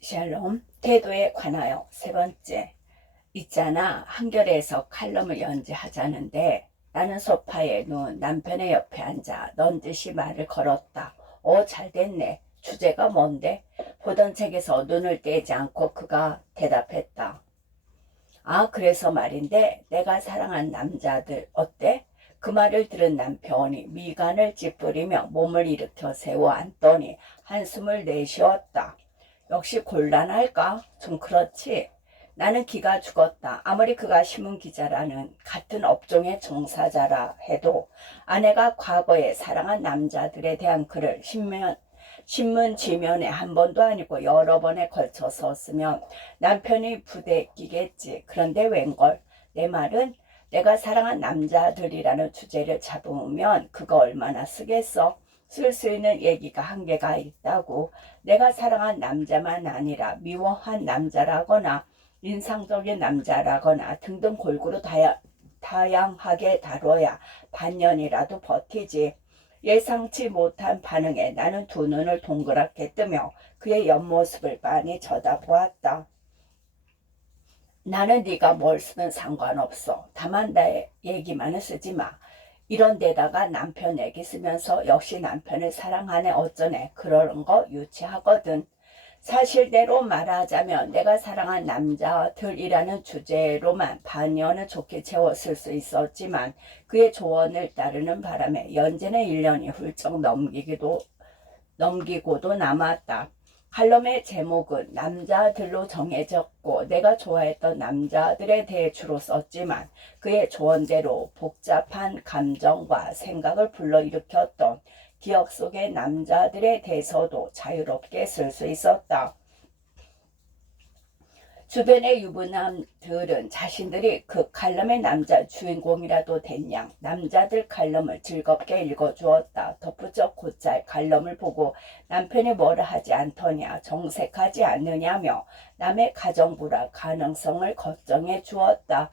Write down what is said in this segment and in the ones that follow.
샬롬, 태도에 관하여 세 번째. 있잖아, 한겨레에서 칼럼을 연재하자는데 나는 소파에 누운 남편의 옆에 앉아 넌듯이 말을 걸었다. 잘 됐네. 주제가 뭔데? 보던 책에서 눈을 떼지 않고 그가 대답했다. 그래서 말인데 내가 사랑한 남자들 어때? 그 말을 들은 남편이 미간을 찌푸리며 몸을 일으켜 세워 앉더니 한숨을 내쉬었다. 역시 곤란할까? 좀 그렇지. 나는 기가 죽었다. 아무리 그가 신문 기자라는 같은 업종의 종사자라 해도 아내가 과거에 사랑한 남자들에 대한 글을 신문 지면에 한 번도 아니고 여러 번에 걸쳐서 쓰면 남편이 부대끼겠지. 그런데 웬걸? 내 말은 내가 사랑한 남자들이라는 주제를 잡으면 그거 얼마나 쓰겠어? 쓸 수 있는 얘기가 한계가 있다고. 내가 사랑한 남자만 아니라 미워한 남자라거나 인상적인 남자라거나 등등 골고루 다양하게 다뤄야 반년이라도 버티지. 예상치 못한 반응에 나는 두 눈을 동그랗게 뜨며 그의 옆모습을 많이 쳐다보았다. 나는 네가 뭘 쓰든 상관없어. 다만 나의 얘기만은 쓰지 마. 이런 데다가 남편 얘기 쓰면서 역시 남편을 사랑하네 어쩌네 그러는 거 유치하거든. 사실대로 말하자면 내가 사랑한 남자들이라는 주제로만 반년을 좋게 채웠을 수 있었지만 그의 조언을 따르는 바람에 연재는 1년이 훌쩍 넘기고도 남았다. 칼럼의 제목은 남자들로 정해졌고 내가 좋아했던 남자들에 대해 주로 썼지만 그의 조언대로 복잡한 감정과 생각을 불러일으켰던 기억 속의 남자들에 대해서도 자유롭게 쓸 수 있었다. 주변의 유부남들은 자신들이 그 칼럼의 남자 주인공이라도 된 양 남자들 칼럼을 즐겁게 읽어주었다. 덧붙여 곧잘 칼럼을 보고 남편이 뭐라 하지 않더냐 정색하지 않느냐며 남의 가정불화 가능성을 걱정해 주었다.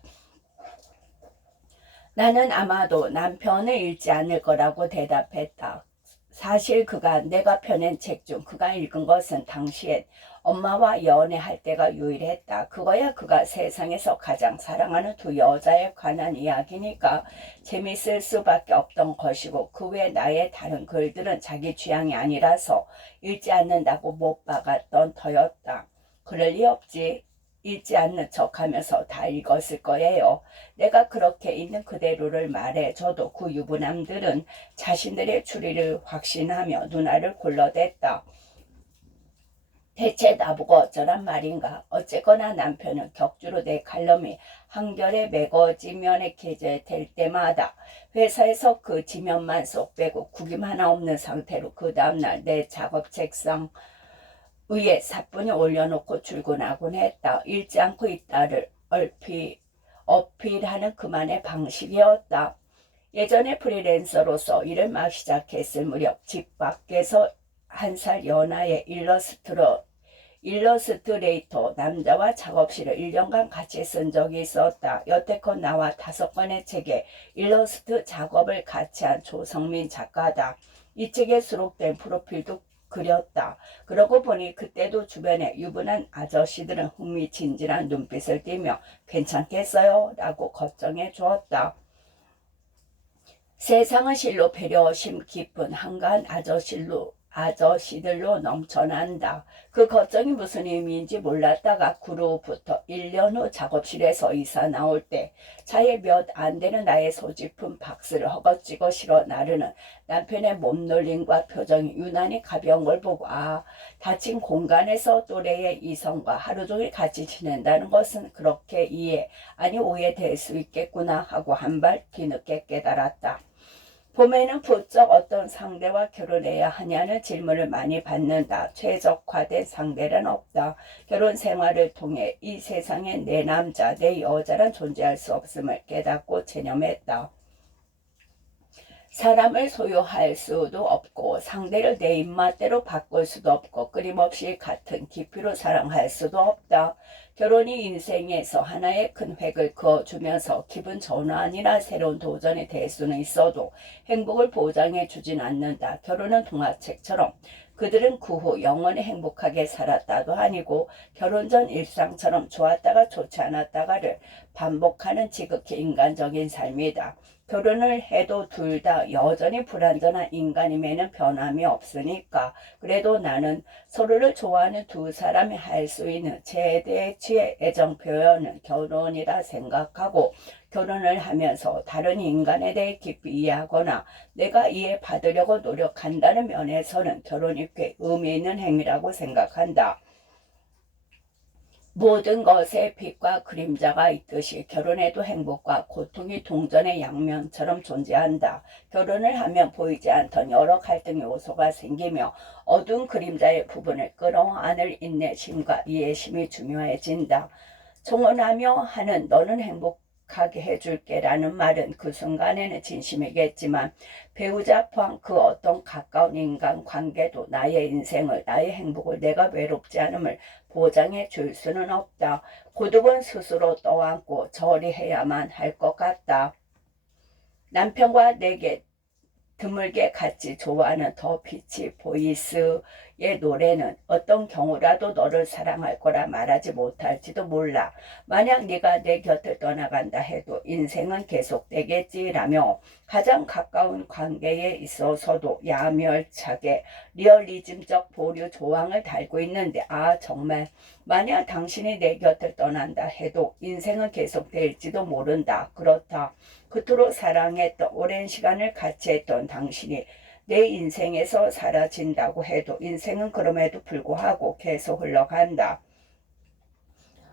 나는 아마도 남편을 읽지 않을 거라고 대답했다. 사실 그가 내가 펴낸 책 중 그가 읽은 것은 당시엔 엄마와 연애할 때가 유일했다. 그거야 그가 세상에서 가장 사랑하는 두 여자에 관한 이야기니까 재밌을 수밖에 없던 것이고 그 외 나의 다른 글들은 자기 취향이 아니라서 읽지 않는다고 못 박았던 터였다. 그럴 리 없지. 읽지 않는 척하면서 다 읽었을 거예요. 내가 그렇게 있는 그대로를 말해줘도 그 유부남들은 자신들의 추리를 확신하며 누나를 골라댔다. 대체 나보고 어쩌란 말인가. 어쨌거나 남편은 격주로 내 칼럼이 한겨레 매거지면에 게재될 때마다 회사에서 그 지면만 쏙 빼고 구김 하나 없는 상태로 그 다음날 내 작업 책상 위에 사뿐히 올려놓고 출근하곤 했다. 읽지 않고 있다를 어필하는 그만의 방식이었다. 예전에 프리랜서로서 일을 막 시작했을 무렵 집 밖에서 한 살 연하의 일러스트레이터 남자와 작업실을 1년간 같이 쓴 적이 있었다. 여태껏 나와 5권의 책에 일러스트 작업을 같이 한 조성민 작가다. 이 책에 수록된 프로필도 그렸다. 그러고 보니 그때도 주변에 유부남 아저씨들은 흥미진진한 눈빛을 띠며 괜찮겠어요? 라고 걱정해 주었다. 세상은 실로 배려심 깊은 한가한 아저씨들로 넘쳐난다. 그 걱정이 무슨 의미인지 몰랐다가 그로부터 1년 후 작업실에서 이사 나올 때 차에 몇 안 되는 나의 소지품 박스를 허겁지겁 실어 나르는 남편의 몸놀림과 표정이 유난히 가벼운 걸 보고 닫힌 공간에서 또래의 이성과 하루 종일 같이 지낸다는 것은 그렇게 오해될 수 있겠구나 하고 한 발 뒤늦게 깨달았다. 봄에는 부쩍 어떤 상대와 결혼해야 하냐는 질문을 많이 받는다. 최적화된 상대는 없다. 결혼 생활을 통해 이 세상에 내 남자, 내 여자란 존재할 수 없음을 깨닫고 체념했다. 사람을 소유할 수도 없고 상대를 내 입맛대로 바꿀 수도 없고 끊임없이 같은 깊이로 사랑할 수도 없다. 결혼이 인생에서 하나의 큰 획을 그어주면서 기분 전환이나 새로운 도전이 될 수는 있어도 행복을 보장해 주진 않는다. 결혼은 동화책처럼 그들은 그 후 영원히 행복하게 살았다도 아니고 결혼 전 일상처럼 좋았다가 좋지 않았다가를 반복하는 지극히 인간적인 삶이다. 결혼을 해도 둘 다 여전히 불완전한 인간임에는 변함이 없으니까. 그래도 나는 서로를 좋아하는 두 사람이 할 수 있는 최대치의 애정 표현은 결혼이라 생각하고, 결혼을 하면서 다른 인간에 대해 깊이 이해하거나 내가 이해받으려고 노력한다는 면에서는 결혼이 꽤 의미 있는 행위라고 생각한다. 모든 것에 빛과 그림자가 있듯이 결혼에도 행복과 고통이 동전의 양면처럼 존재한다. 결혼을 하면 보이지 않던 여러 갈등 요소가 생기며 어두운 그림자의 부분을 끌어안을 인내심과 이해심이 중요해진다. 청혼하며 하는 너는 행복하게 해줄게 라는 말은 그 순간에는 진심이겠지만 배우자 포함 그 어떤 가까운 인간 관계도 나의 인생을, 나의 행복을, 내가 외롭지 않음을 보장해 줄 수는 없다. 고독은 스스로 떠안고 처리해야만 할 것 같다. 남편과 내게 드물게 같이 좋아하는 더 피치 보이스의 노래는 어떤 경우라도 너를 사랑할 거라 말하지 못할지도 몰라. 만약 네가 내 곁을 떠나간다 해도 인생은 계속되겠지라며 가장 가까운 관계에 있어서도 야멸차게 리얼리즘적 보류 조항을 달고 있는데, 정말 만약 당신이 내 곁을 떠난다 해도 인생은 계속될지도 모른다. 그렇다. 그토록 사랑했던, 오랜 시간을 같이 했던 당신이 내 인생에서 사라진다고 해도 인생은 그럼에도 불구하고 계속 흘러간다.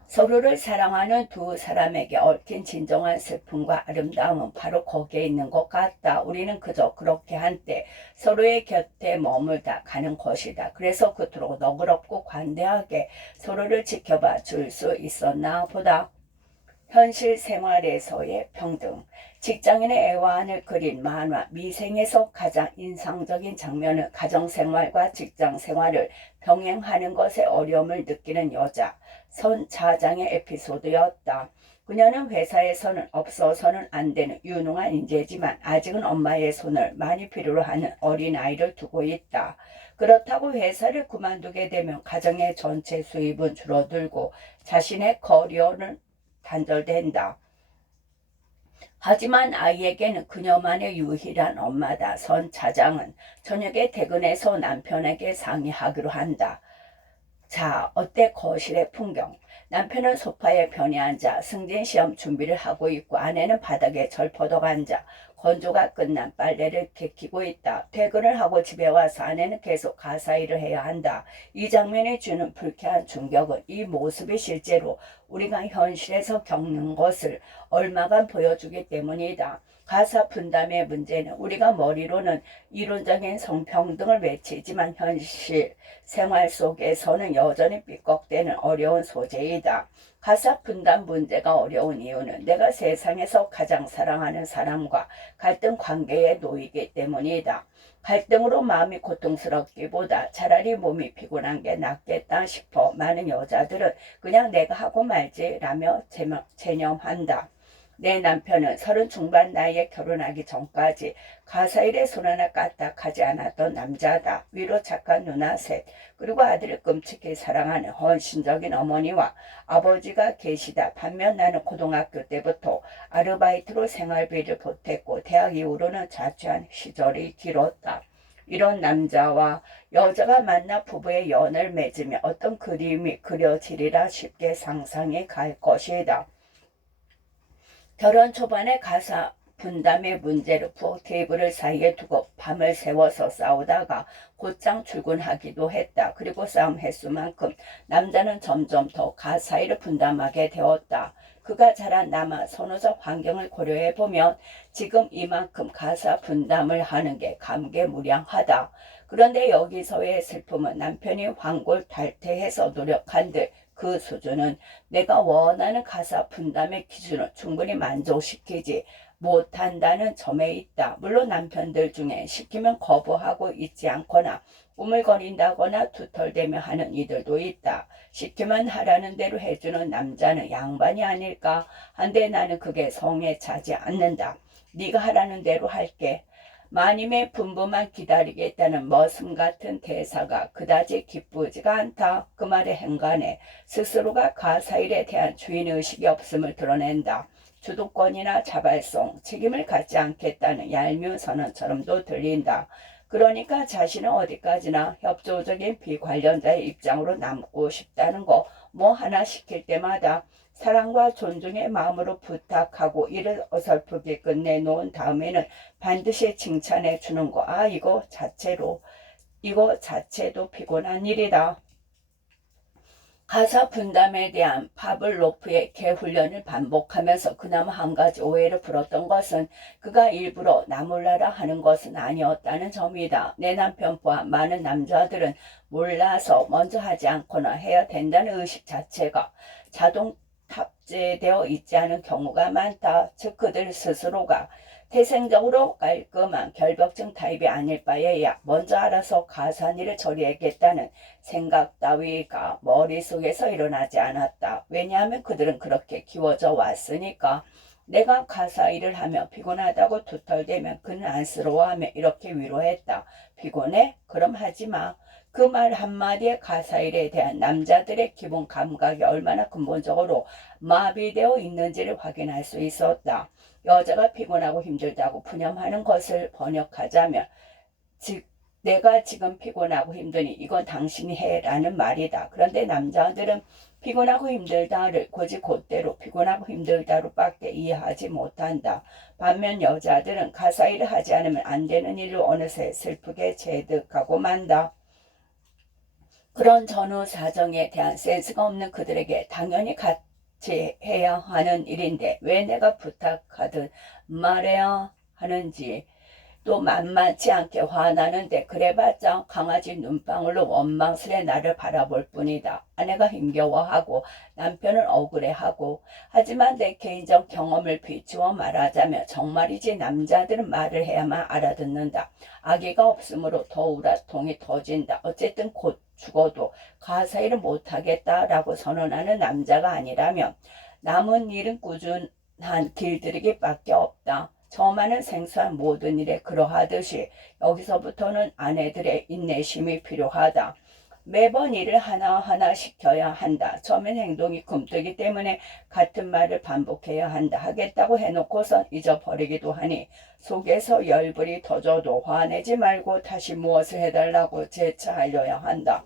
서로를 사랑하는 두 사람에게 얽힌 진정한 슬픔과 아름다움은 바로 거기에 있는 것 같다. 우리는 그저 그렇게 한때 서로의 곁에 머물다 가는 것이다. 그래서 그토록 너그럽고 관대하게 서로를 지켜봐 줄 수 있었나 보다. 현실 생활에서의 평등. 직장인의 애환을 그린 만화 미생에서 가장 인상적인 장면은 가정생활과 직장생활을 병행하는 것에 어려움을 느끼는 여자 선 차장의 에피소드였다. 그녀는 회사에서는 없어서는 안 되는 유능한 인재지만 아직은 엄마의 손을 많이 필요로 하는 어린아이를 두고 있다. 그렇다고 회사를 그만두게 되면 가정의 전체 수입은 줄어들고 자신의 커리어는 단절된다. 하지만 아이에게는 그녀만의 유일한 엄마다. 선 차장은 저녁에 퇴근해서 남편에게 상의하기로 한다. 자, 어때 거실의 풍경? 남편은 소파에 편히 앉아 승진시험 준비를 하고 있고 아내는 바닥에 절퍼덕 앉아 건조가 끝난 빨래를 개키고 있다. 퇴근을 하고 집에 와서 아내는 계속 가사 일을 해야 한다. 이 장면이 주는 불쾌한 충격은 이 모습이 실제로 우리가 현실에서 겪는 것을 얼마간 보여주기 때문이다. 가사 분담의 문제는 우리가 머리로는 이론적인 성평등을 외치지만 현실 생활 속에서는 여전히 삐걱대는 어려운 소재이다. 가사 분담 문제가 어려운 이유는 내가 세상에서 가장 사랑하는 사람과 갈등 관계에 놓이기 때문이다. 갈등으로 마음이 고통스럽기보다 차라리 몸이 피곤한 게 낫겠다 싶어 많은 여자들은 그냥 내가 하고 말지라며 체념한다. 내 남편은 30 중반 나이에 결혼하기 전까지 가사일에 손 하나 까딱하지 않았던 남자다. 위로 착한 누나 셋, 그리고 아들을 끔찍히 사랑하는 헌신적인 어머니와 아버지가 계시다. 반면 나는 고등학교 때부터 아르바이트로 생활비를 보탰고 대학 이후로는 자취한 시절이 길었다. 이런 남자와 여자가 만나 부부의 연을 맺으며 어떤 그림이 그려지리라 쉽게 상상이 갈 것이다. 결혼 초반에 가사 분담의 문제로 부엌 테이블을 사이에 두고 밤을 새워서 싸우다가 곧장 출근하기도 했다. 그리고 싸움 횟수만큼 남자는 점점 더 가사일을 분담하게 되었다. 그가 자란 남아 선호적 환경을 고려해보면 지금 이만큼 가사 분담을 하는 게 감개무량하다. 그런데 여기서의 슬픔은 남편이 환골탈태해서 노력한들 그 수준은 내가 원하는 가사 분담의 기준을 충분히 만족시키지 못한다는 점에 있다. 물론 남편들 중에 시키면 거부하고 있지 않거나 우물거린다거나 투덜대며 하는 이들도 있다. 시키면 하라는 대로 해주는 남자는 양반이 아닐까 한데 나는 그게 성에 차지 않는다. 네가 하라는 대로 할게. 마님의 분부만 기다리겠다는 머슴 같은 대사가 그다지 기쁘지가 않다. 그 말에 행간에 스스로가 가사일에 대한 주인의식이 없음을 드러낸다. 주도권이나 자발성, 책임을 갖지 않겠다는 얄미운 선언처럼도 들린다. 그러니까 자신은 어디까지나 협조적인 비관련자의 입장으로 남고 싶다는 거 뭐 하나 시킬 때마다 사랑과 존중의 마음으로 부탁하고 일을 어설프게 끝내놓은 다음에는 반드시 칭찬해 주는 거. 아, 이거 자체도 피곤한 일이다. 가사 분담에 대한 파블로프의 개훈련을 반복하면서 그나마 한 가지 오해를 풀었던 것은 그가 일부러 나 몰라라 하는 것은 아니었다는 점이다. 내 남편 포함 많은 남자들은 몰라서 먼저 하지 않거나 해야 된다는 의식 자체가 자동 탑재되어 있지 않은 경우가 많다. 즉 그들 스스로가 태생적으로 깔끔한 결벽증 타입이 아닐 바에야 먼저 알아서 가산일을 처리하겠다는 생각 따위가 머릿속에서 일어나지 않았다. 왜냐하면 그들은 그렇게 키워져 왔으니까. 내가 가사 일을 하며 피곤하다고 투덜대면 그는 안쓰러워하며 이렇게 위로했다. 피곤해? 그럼 하지마. 그 말 한마디에 가사 일에 대한 남자들의 기본 감각이 얼마나 근본적으로 마비되어 있는지를 확인할 수 있었다. 여자가 피곤하고 힘들다고 푸념하는 것을 번역하자면 즉 내가 지금 피곤하고 힘드니 이건 당신이 해라는 말이다. 그런데 남자들은 피곤하고 힘들다를 굳이 그대로 피곤하고 힘들다로 밖에 이해하지 못한다. 반면 여자들은 가사 일을 하지 않으면 안 되는 일로 어느새 슬프게 재득하고 만다. 그런 전후 사정에 대한 센스가 없는 그들에게 당연히 같이 해야 하는 일인데 왜 내가 부탁하듯 말해야 하는지 또 만만치 않게 화나는데 그래봤자 강아지 눈방울로 원망스레 나를 바라볼 뿐이다. 아내가 힘겨워하고 남편은 억울해하고 하지만 내 개인적 경험을 비추어 말하자면 정말이지 남자들은 말을 해야만 알아듣는다. 아기가 없으므로 더 우라통이 터진다. 어쨌든 곧 죽어도 가사일을 못하겠다라고 선언하는 남자가 아니라면 남은 일은 꾸준한 길들이기밖에 없다. 처음 하는 생소한 모든 일에 그러하듯이 여기서부터는 아내들의 인내심이 필요하다. 매번 일을 하나하나 시켜야 한다. 처음엔 행동이 굼뜨기 때문에 같은 말을 반복해야 한다. 하겠다고 해놓고선 잊어버리기도 하니 속에서 열불이 터져도 화내지 말고 다시 무엇을 해달라고 재차하려야 한다.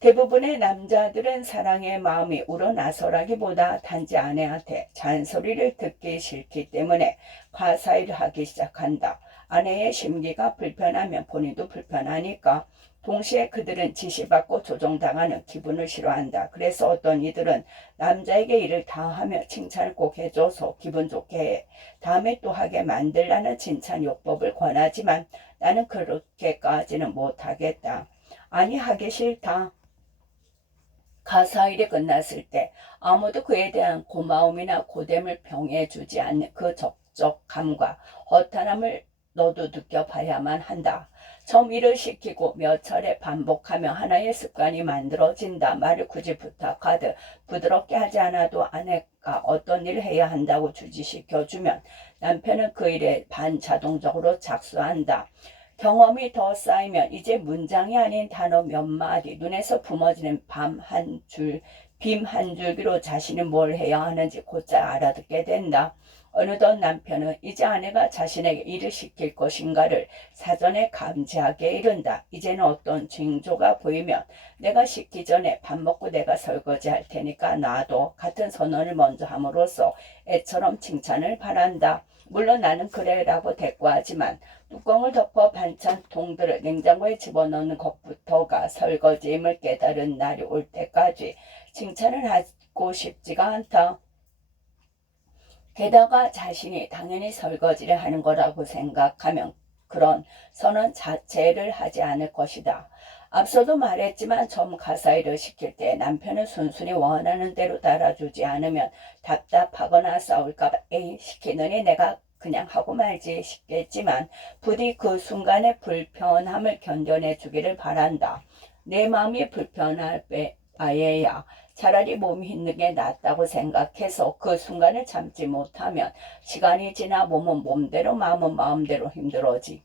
대부분의 남자들은 사랑의 마음이 우러나서라기보다 단지 아내한테 잔소리를 듣기 싫기 때문에 가사일을 하기 시작한다. 아내의 심기가 불편하면 본인도 불편하니까 동시에 그들은 지시받고 조종당하는 기분을 싫어한다. 그래서 어떤 이들은 남자에게 일을 다 하며 칭찬을 꼭 해줘서 기분 좋게 해. 다음에 또 하게 만들라는 칭찬 요법을 권하지만 나는 그렇게까지는 못하겠다. 아니 하기 싫다. 가사일이 끝났을 때 아무도 그에 대한 고마움이나 고됨을 병해주지 않는 그 적적함과 허탈함을 너도 느껴봐야만 한다. 처음 일을 시키고 몇 차례 반복하며 하나의 습관이 만들어진다. 말을 굳이 부탁하듯 부드럽게 하지 않아도 아내가 어떤 일을 해야 한다고 주지시켜주면 남편은 그 일에 반자동적으로 작수한다. 경험이 더 쌓이면 이제 문장이 아닌 단어 몇 마디, 눈에서 뿜어지는 빔 한 줄기로 자신이 뭘 해야 하는지 곧잘 알아듣게 된다. 어느덧 남편은 이제 아내가 자신에게 일을 시킬 것인가를 사전에 감지하게 이른다. 이제는 어떤 징조가 보이면 내가 식기 전에 밥 먹고 내가 설거지 할 테니까 놔둬 같은 선언을 먼저 함으로써 애처럼 칭찬을 바란다. 물론 나는 그래라고 대꾸하지만 뚜껑을 덮어 반찬통들을 냉장고에 집어넣는 것부터가 설거지임을 깨달은 날이 올 때까지 칭찬을 하고 싶지가 않다. 게다가 자신이 당연히 설거지를 하는 거라고 생각하면 그런 선언 자체를 하지 않을 것이다. 앞서도 말했지만 처음 가사일을 시킬 때 남편은 순순히 원하는 대로 따라주지 않으면 답답하거나 싸울까봐 에이 시키느니 내가 그냥 하고 말지 싶겠지만 부디 그 순간의 불편함을 견뎌내주기를 바란다. 내 마음이 불편할 바에야 차라리 몸이 힘든 게 낫다고 생각해서 그 순간을 참지 못하면 시간이 지나 몸은 몸대로 마음은 마음대로 힘들어지.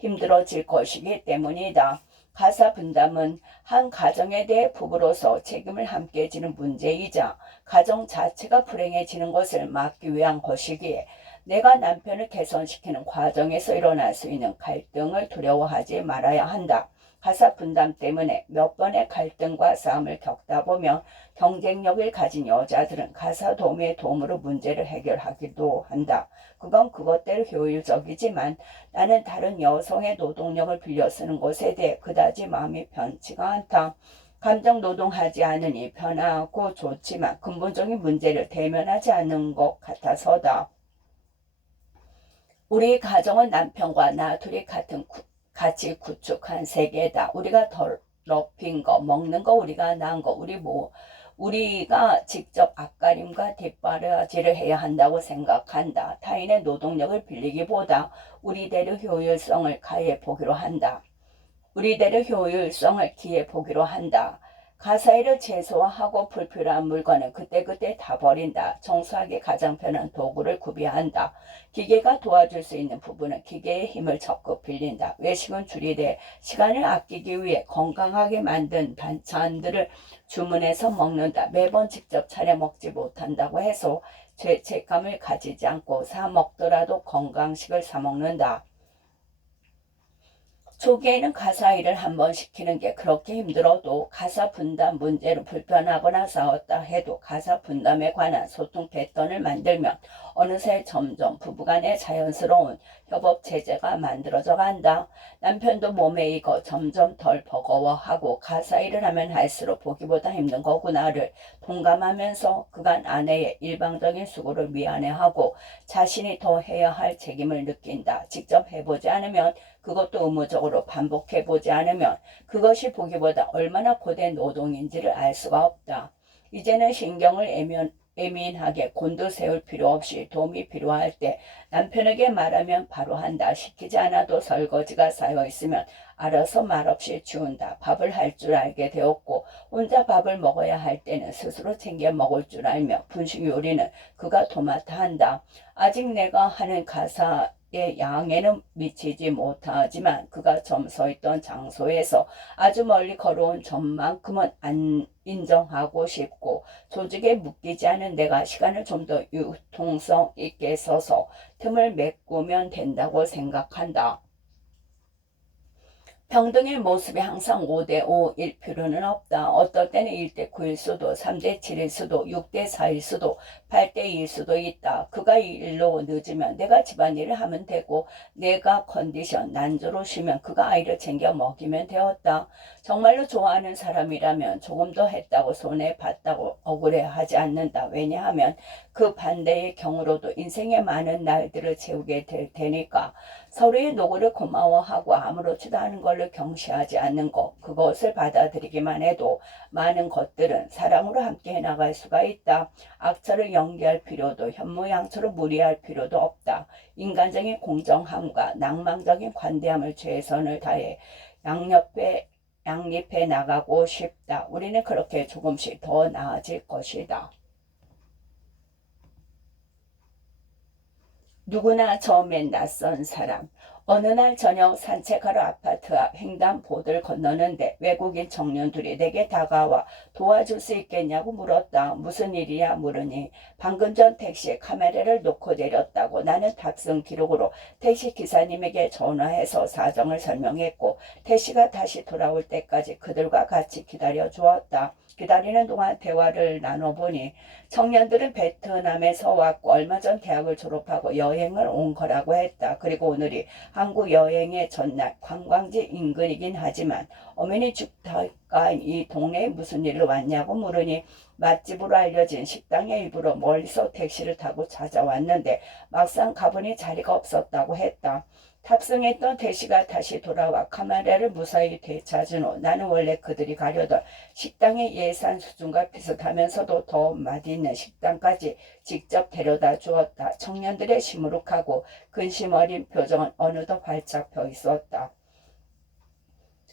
힘들어질 것이기 때문이다. 가사 분담은 한 가정에 대해 부부로서 책임을 함께 지는 문제이자 가정 자체가 불행해지는 것을 막기 위한 것이기에 내가 남편을 개선시키는 과정에서 일어날 수 있는 갈등을 두려워하지 말아야 한다. 가사 분담 때문에 몇 번의 갈등과 싸움을 겪다 보면 경쟁력을 가진 여자들은 가사 도우미의 도움으로 문제를 해결하기도 한다. 그건 그것대로 효율적이지만 나는 다른 여성의 노동력을 빌려 쓰는 것에 대해 그다지 마음이 편치가 않다. 감정 노동하지 않으니 편하고 좋지만 근본적인 문제를 대면하지 않는 것 같아서다. 우리 가정은 남편과 나 둘이 같이 구축한 세계다. 우리가 더럽힌 거, 먹는 거, 우리가 낳은 거, 우리가 직접 앞가림과 뒷바라지를 해야 한다고 생각한다. 타인의 노동력을 빌리기보다 우리대로 효율성을 가해 보기로 한다. 우리대로 효율성을 기해 보기로 한다. 가사일을 최소화하고 불필요한 물건은 그때그때 다 버린다. 청소하기 가장 편한 도구를 구비한다. 기계가 도와줄 수 있는 부분은 기계의 힘을 적극 빌린다. 외식은 줄이되 시간을 아끼기 위해 건강하게 만든 반찬들을 주문해서 먹는다. 매번 직접 차려 먹지 못한다고 해서 죄책감을 가지지 않고 사 먹더라도 건강식을 사 먹는다. 초기에는 가사 일을 한번 시키는 게 그렇게 힘들어도 가사 분담 문제로 불편하거나 싸웠다 해도 가사 분담에 관한 소통 패턴을 만들면 어느새 점점 부부간의 자연스러운 협업 체제가 만들어져 간다. 남편도 몸에 익어 점점 덜 버거워하고 가사 일을 하면 할수록 보기보다 힘든 거구나를 동감하면서 그간 아내의 일방적인 수고를 미안해하고 자신이 더 해야 할 책임을 느낀다. 직접 해보지 않으면 그것도 의무적으로 반복해보지 않으면 그것이 보기보다 얼마나 고된 노동인지를 알 수가 없다. 이제는 신경을 예민하게 곤두세울 필요 없이 도움이 필요할 때 남편에게 말하면 바로 한다. 시키지 않아도 설거지가 쌓여있으면 알아서 말없이 치운다. 밥을 할 줄 알게 되었고 혼자 밥을 먹어야 할 때는 스스로 챙겨 먹을 줄 알며 분식 요리는 그가 도맡아 한다. 아직 내가 하는 가사의 양에는 미치지 못하지만 그가 점서 있던 장소에서 아주 멀리 걸어온 점만큼은 인정하고 싶고 조직에 묶이지 않은 내가 시간을 좀 더 유통성 있게 써서 틈을 메꾸면 된다고 생각한다. 평등의 모습이 항상 5대5일 필요는 없다. 어떨 때는 1대9일 수도, 3대7일 수도, 6대4일 수도, 8대2일 수도 있다. 그가 일로 늦으면 내가 집안일을 하면 되고 내가 컨디션 난조로 쉬면 그가 아이를 챙겨 먹이면 되었다. 정말로 좋아하는 사람이라면 조금 더 했다고 손해봤다고 억울해하지 않는다. 왜냐하면 그 반대의 경우로도 인생의 많은 날들을 채우게 될 테니까. 서로의 노고를 고마워하고 아무렇지도 않은 걸로 경시하지 않는 것, 그것을 받아들이기만 해도 많은 것들은 사랑으로 함께 해나갈 수가 있다. 악처를 연기할 필요도 현모양처로 무리할 필요도 없다. 인간적인 공정함과 낭만적인 관대함을 최선을 다해 양립해 나가고 싶다. 우리는 그렇게 조금씩 더 나아질 것이다. 누구나 처음엔 낯선 사람. 어느 날 저녁 산책하러 아파트 앞 횡단보도를 건너는데 외국인 청년들이 내게 다가와 도와줄 수 있겠냐고 물었다. 무슨 일이야 물으니 방금 전 택시에 카메라를 놓고 내렸다고. 나는 탑승 기록으로 택시 기사님에게 전화해서 사정을 설명했고 택시가 다시 돌아올 때까지 그들과 같이 기다려 주었다. 기다리는 동안 대화를 나눠보니 청년들은 베트남에서 왔고 얼마 전 대학을 졸업하고 여행을 온 거라고 했다. 그리고 오늘이 한국 여행의 전날, 관광지 인근이긴 하지만 어머니 죽다간 이 동네에 무슨 일로 왔냐고 물으니 맛집으로 알려진 식당에 일부러 멀리서 택시를 타고 찾아왔는데 막상 가보니 자리가 없었다고 했다. 탑승했던 택시가 다시 돌아와 카메라를 무사히 되찾은 후 나는 원래 그들이 가려던 식당의 예산 수준과 비슷하면서도 더 맛있는 식당까지 직접 데려다 주었다. 청년들의 시무룩하고 근심 어린 표정은 어느덧 활짝 펴 있었다.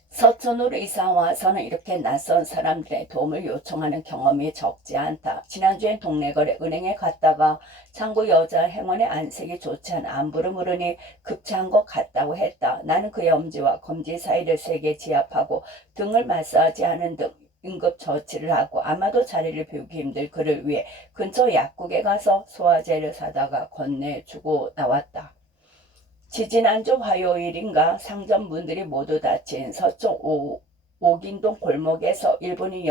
서촌으로 이사 와서는 이렇게 낯선 사람들의 도움을 요청하는 경험이 적지 않다. 지난주엔 동네 거래 은행에 갔다가 창구 여자 행원의 안색이 좋지 않아 안부를 물으니 급차한 것 같다고 했다. 나는 그의 엄지와 검지 사이를 세게 지압하고 등을 마사지하는 등 응급처치를 하고 아마도 자리를 비우기 힘들 그를 위해 근처 약국에 가서 소화제를 사다가 건네주고 나왔다. 지지난주 화요일인가 상점 문들이 모두 닫힌 서쪽 옥인동 골목에서 일본인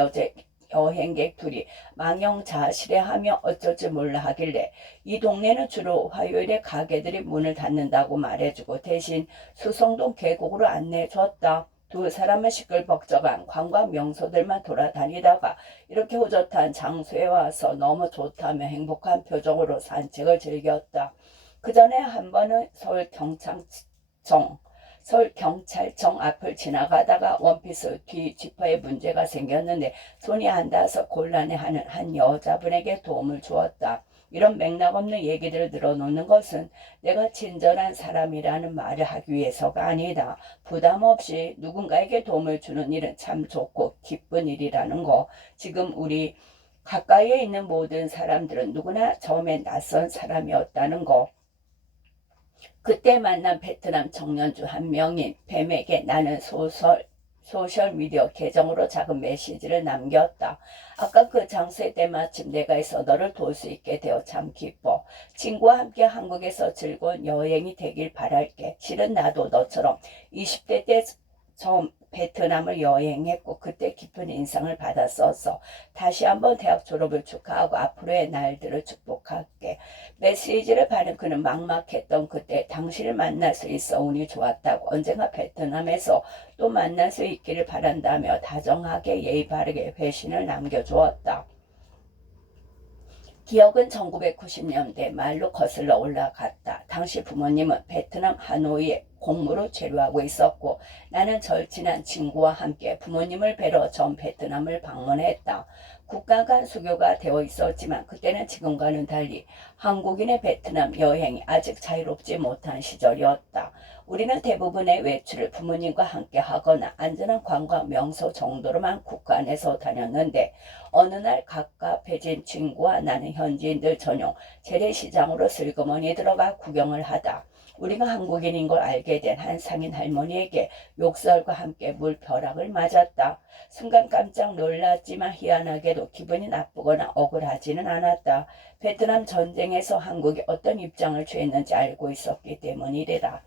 여행객 둘이 망연자실해하며 어쩔 줄 몰라 하길래 이 동네는 주로 화요일에 가게들이 문을 닫는다고 말해주고 대신 수성동 계곡으로 안내해줬다. 두 사람은 시끌벅적한 관광 명소들만 돌아다니다가 이렇게 호젓한 장소에 와서 너무 좋다며 행복한 표정으로 산책을 즐겼다. 그 전에 한 번은 서울경찰청 앞을 지나가다가 원피스 뒤 지퍼에 문제가 생겼는데 손이 안 닿아서 곤란해하는 한 여자분에게 도움을 주었다. 이런 맥락 없는 얘기들을 늘어놓는 것은 내가 친절한 사람이라는 말을 하기 위해서가 아니다. 부담 없이 누군가에게 도움을 주는 일은 참 좋고 기쁜 일이라는 거. 지금 우리 가까이에 있는 모든 사람들은 누구나 처음에 낯선 사람이었다는 거. 그때 만난 베트남 청년 중 한 명인 뱀에게 나는 소셜미디어 계정으로 작은 메시지를 남겼다. 아까 그 장소에 때마침 내가 있어 너를 도울 수 있게 되어 참 기뻐. 친구와 함께 한국에서 즐거운 여행이 되길 바랄게. 실은 나도 너처럼 20대 때 처음 베트남을 여행했고 그때 깊은 인상을 받았어서 다시 한번 대학 졸업을 축하하고 앞으로의 날들을 축복할게. 메시지를 받은 그는 막막했던 그때 당신을 만날 수 있어 운이 좋았다고 언젠가 베트남에서 또 만날 수 있기를 바란다며 다정하게 예의 바르게 회신을 남겨주었다. 기억은 1990년대 말로 거슬러 올라갔다. 당시 부모님은 베트남 하노이에 공무로 체류하고 있었고 나는 절친한 친구와 함께 부모님을 뵈러 전 베트남을 방문했다. 국가 간 수교가 되어 있었지만 그때는 지금과는 달리 한국인의 베트남 여행이 아직 자유롭지 못한 시절이었다. 우리는 대부분의 외출을 부모님과 함께 하거나 안전한 관광 명소 정도로만 국가 안에서 다녔는데 어느 날 갑갑해진 친구와 나는 현지인들 전용 재래시장으로 슬그머니 들어가 구경을 하다 우리가 한국인인 걸 알게 된 한 상인 할머니에게 욕설과 함께 물벼락을 맞았다. 순간 깜짝 놀랐지만 희한하게도 기분이 나쁘거나 억울하지는 않았다. 베트남 전쟁에서 한국이 어떤 입장을 취했는지 알고 있었기 때문이래라.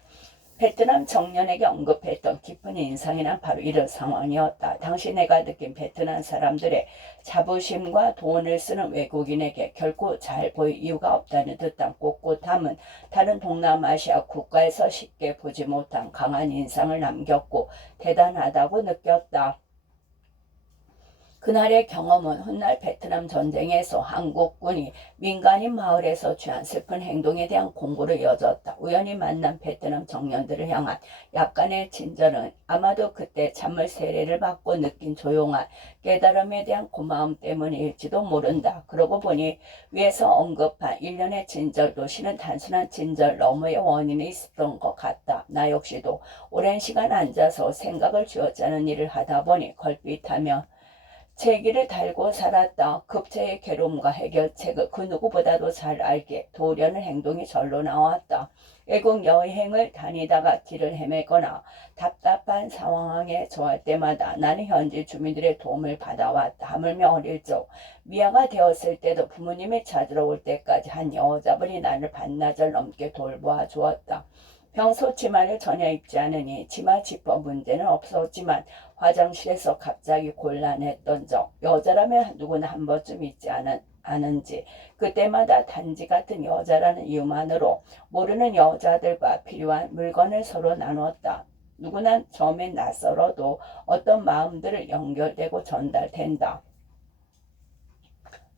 베트남 청년에게 언급했던 깊은 인상이란 바로 이런 상황이었다. 당시 내가 느낀 베트남 사람들의 자부심과 돈을 쓰는 외국인에게 결코 잘 보일 이유가 없다는 듯한 꼿꼿함은 다른 동남아시아 국가에서 쉽게 보지 못한 강한 인상을 남겼고 대단하다고 느꼈다. 그날의 경험은 훗날 베트남 전쟁에서 한국군이 민간인 마을에서 취한 슬픈 행동에 대한 공부를 이어졌다. 우연히 만난 베트남 청년들을 향한 약간의 친절은 아마도 그때 찬물 세례를 받고 느낀 조용한 깨달음에 대한 고마움 때문일지도 모른다. 그러고 보니 위에서 언급한 일련의 친절도 실은 단순한 친절 너머의 원인이 있었던 것 같다. 나 역시도 오랜 시간 앉아서 생각을 쥐어짜는 일을 하다 보니 걸핏하면 제기를 달고 살았다. 급체의 괴로움과 해결책을 그 누구보다도 잘 알게 도우려는 행동이 절로 나왔다. 외국 여행을 다니다가 길을 헤매거나 답답한 상황에 처할 때마다 나는 현지 주민들의 도움을 받아왔다. 하물며 어릴 적 미아가 되었을 때도 부모님이 찾으러 올 때까지 한 여자분이 나를 반나절 넘게 돌보아 주었다. 평소 치마를 전혀 입지 않으니 치마 지퍼 문제는 없었지만 화장실에서 갑자기 곤란했던 적 여자라면 누구나 한 번쯤 있지 않은지 그때마다 단지 같은 여자라는 이유만으로 모르는 여자들과 필요한 물건을 서로 나눴다. 누구나 처음엔 낯설어도 어떤 마음들을 연결되고 전달된다.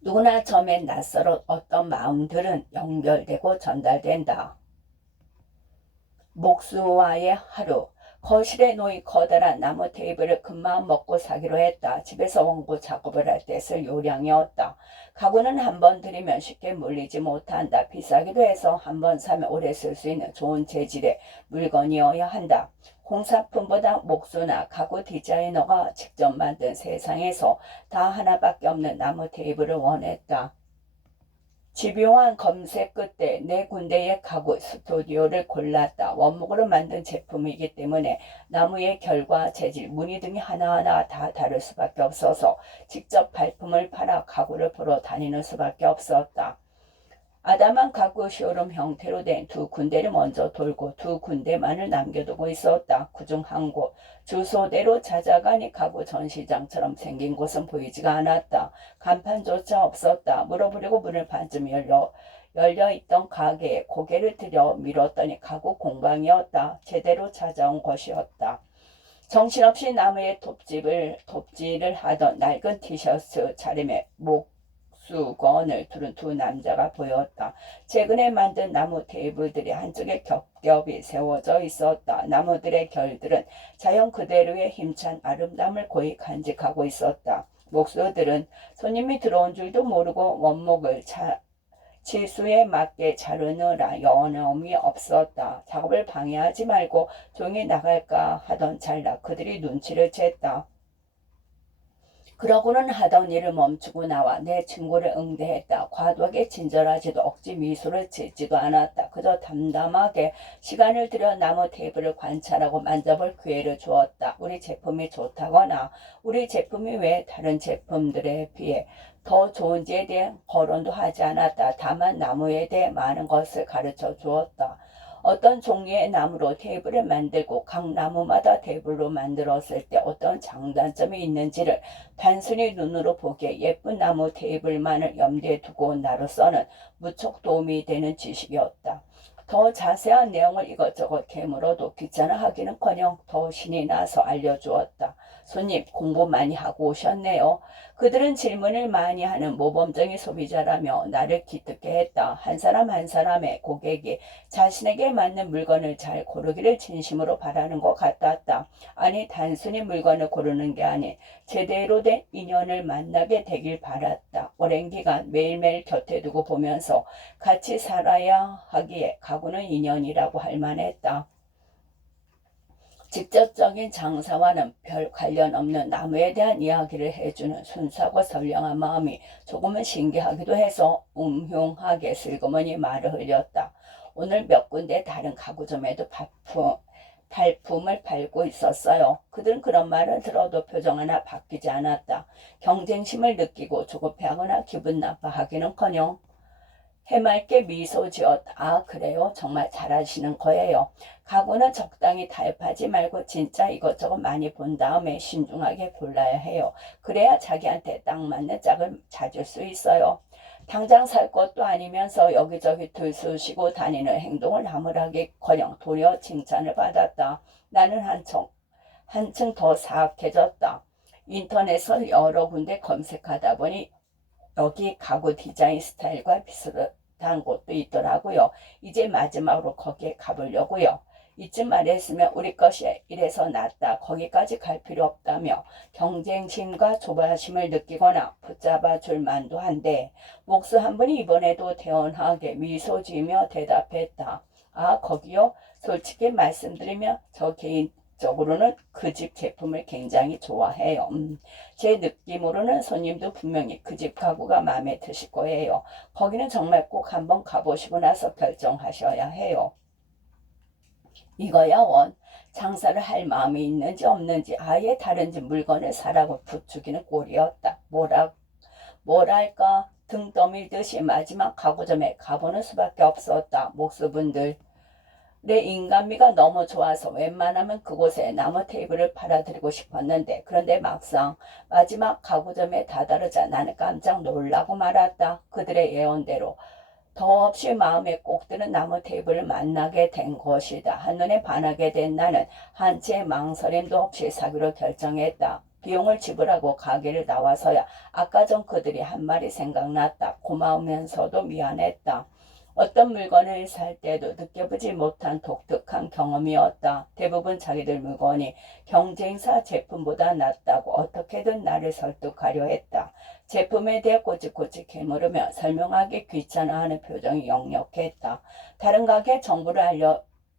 누구나 처음엔 낯설어 어떤 마음들은 연결되고 전달된다. 목수와의 하루. 거실에 놓인 커다란 나무 테이블을 큰마음 먹고 사기로 했다. 집에서 원고 작업을 할 때 쓸 요량이었다. 가구는 한 번 들이면 쉽게 물리지 못한다. 비싸기도 해서 한 번 사면 오래 쓸 수 있는 좋은 재질의 물건이어야 한다. 공산품보다 목수나 가구 디자이너가 직접 만든 세상에서 다 하나밖에 없는 나무 테이블을 원했다. 집요한 검색 끝에 네 군데의 가구 스튜디오를 골랐다. 원목으로 만든 제품이기 때문에 나무의 결과, 재질, 무늬 등이 하나하나 다 다를 수밖에 없어서 직접 발품을 팔아 가구를 보러 다니는 수밖에 없었다. 아담한 가구 쇼룸 형태로 된 두 군데를 먼저 돌고 두 군데만을 남겨두고 있었다. 그중 한 곳, 주소대로 찾아가니 가구 전시장처럼 생긴 곳은 보이지가 않았다. 간판조차 없었다. 물어보려고 문을 반쯤 열려있던 가게에 고개를 들여 밀었더니 가구 공방이었다. 제대로 찾아온 것이었다. 정신없이 나무에 톱질을 하던 낡은 티셔츠 차림에 목수건을 두른 두 남자가 보였다. 최근에 만든 나무 테이블들이 한쪽에 겹겹이 세워져 있었다. 나무들의 결들은 자연 그대로의 힘찬 아름다움을 고이 간직하고 있었다. 목수들은 손님이 들어온 줄도 모르고 원목을 치수에 맞게 자르느라 영험이 없었다. 작업을 방해하지 말고 조용히 나갈까 하던 찰나 그들이 눈치를 챘다. 그러고는 하던 일을 멈추고 나와 내 친구를 응대했다. 과도하게 친절하지도 억지 미소를 짓지도 않았다. 그저 담담하게 시간을 들여 나무 테이블을 관찰하고 만져볼 기회를 주었다. 우리 제품이 좋다거나 우리 제품이 왜 다른 제품들에 비해 더 좋은지에 대한 거론도 하지 않았다. 다만 나무에 대해 많은 것을 가르쳐 주었다. 어떤 종류의 나무로 테이블을 만들고 각 나무마다 테이블로 만들었을 때 어떤 장단점이 있는지를 단순히 눈으로 보기에 예쁜 나무 테이블만을 염두에 두고 온 나로서는 무척 도움이 되는 지식이었다. 더 자세한 내용을 이것저것 캐물어도 귀찮아하기는커녕 더 신이 나서 알려주었다. 손님, 공부 많이 하고 오셨네요. 그들은 질문을 많이 하는 모범적인 소비자라며 나를 기특해 했다. 한 사람 한 사람의 고객이 자신에게 맞는 물건을 잘 고르기를 진심으로 바라는 것 같았다. 아니, 단순히 물건을 고르는 게 아닌 제대로 된 인연을 만나게 되길 바랐다. 오랜 기간 매일매일 곁에 두고 보면서 같이 살아야 하기에 가구는 인연이라고 할 만했다. 직접적인 장사와는 별 관련 없는 나무에 대한 이야기를 해주는 순수하고 선량한 마음이 조금은 신기하기도 해서 음흉하게 슬그머니 말을 흘렸다. 오늘 몇 군데 다른 가구점에도 발품을 팔고 있었어요. 그들은 그런 말을 들어도 표정 하나 바뀌지 않았다. 경쟁심을 느끼고 조급해하거나 기분 나빠하기는커녕 해맑게 미소 지었다. 아, 그래요? 정말 잘하시는 거예요. 가구는 적당히 타협하지 말고 진짜 이것저것 많이 본 다음에 신중하게 골라야 해요. 그래야 자기한테 딱 맞는 짝을 찾을 수 있어요. 당장 살 것도 아니면서 여기저기 들쑤시고 다니는 행동을 나무라기커녕 도리어 칭찬을 받았다. 나는 한층 더 사악해졌다. 인터넷을 여러 군데 검색하다 보니 여기 가구 디자인 스타일과 비슷한 곳도 있더라고요. 이제 마지막으로 거기에 가보려고요. 이쯤 말했으면 우리 것이 이래서 낫다. 거기까지 갈 필요 없다며 경쟁심과 조바심을 느끼거나 붙잡아 줄 만도 한데 목수 한 분이 이번에도 대언하게 미소 지으며 대답했다. 아, 거기요? 솔직히 말씀드리면 저 개인적으로는 그 집 제품을 굉장히 좋아해요. 제 느낌으로는 손님도 분명히 그 집 가구가 마음에 드실 거예요. 거기는 정말 꼭 한번 가보시고 나서 결정하셔야 해요. 이거야 원. 장사를 할 마음이 있는지 없는지 아예 다른 집 물건을 사라고 부추기는 꼴이었다. 뭐랄까 등 떠밀듯이 마지막 가구점에 가보는 수밖에 없었다. 목수분들. 내 인간미가 너무 좋아서 웬만하면 그곳에 나무 테이블을 팔아드리고 싶었는데 그런데 막상 마지막 가구점에 다다르자 나는 깜짝 놀라고 말았다. 그들의 예언대로 더없이 마음에 꼭 드는 나무 테이블을 만나게 된 것이다. 한눈에 반하게 된 나는 한치의 망설임도 없이 사기로 결정했다. 비용을 지불하고 가게를 나와서야 아까 전 그들이 한 말이 생각났다. 고마우면서도 미안했다. 어떤 물건을 살 때도 느껴보지 못한 독특한 경험이었다. 대부분 자기들 물건이 경쟁사 제품보다 낫다고 어떻게든 나를 설득하려 했다. 제품에 대해 꼬치꼬치 캐물으며 설명하기 귀찮아하는 표정이 역력했다. 다른 가게 정보를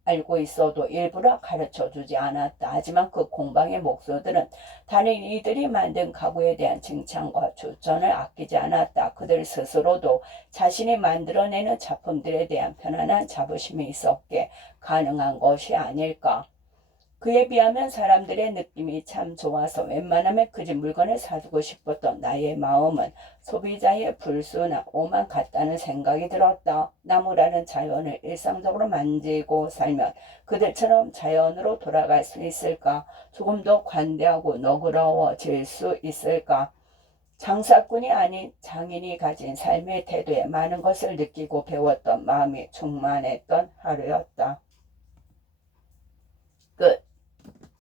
알고 있어도 일부러 가르쳐 주지 않았다. 하지만 그 공방의 목소들은 단일 이들이 만든 가구에 대한 칭찬과 추천을 아끼지 않았다. 그들 스스로도 자신이 만들어내는 작품들에 대한 편안한 자부심이 있었기에 가능한 것이 아닐까. 그에 비하면 사람들의 느낌이 참 좋아서 웬만하면 그 집 물건을 사주고 싶었던 나의 마음은 소비자의 불수나 오만 같다는 생각이 들었다. 나무라는 자연을 일상적으로 만지고 살면 그들처럼 자연으로 돌아갈 수 있을까? 조금 더 관대하고 너그러워질 수 있을까? 장사꾼이 아닌 장인이 가진 삶의 태도에 많은 것을 느끼고 배웠던 마음이 충만했던 하루였다. 끝.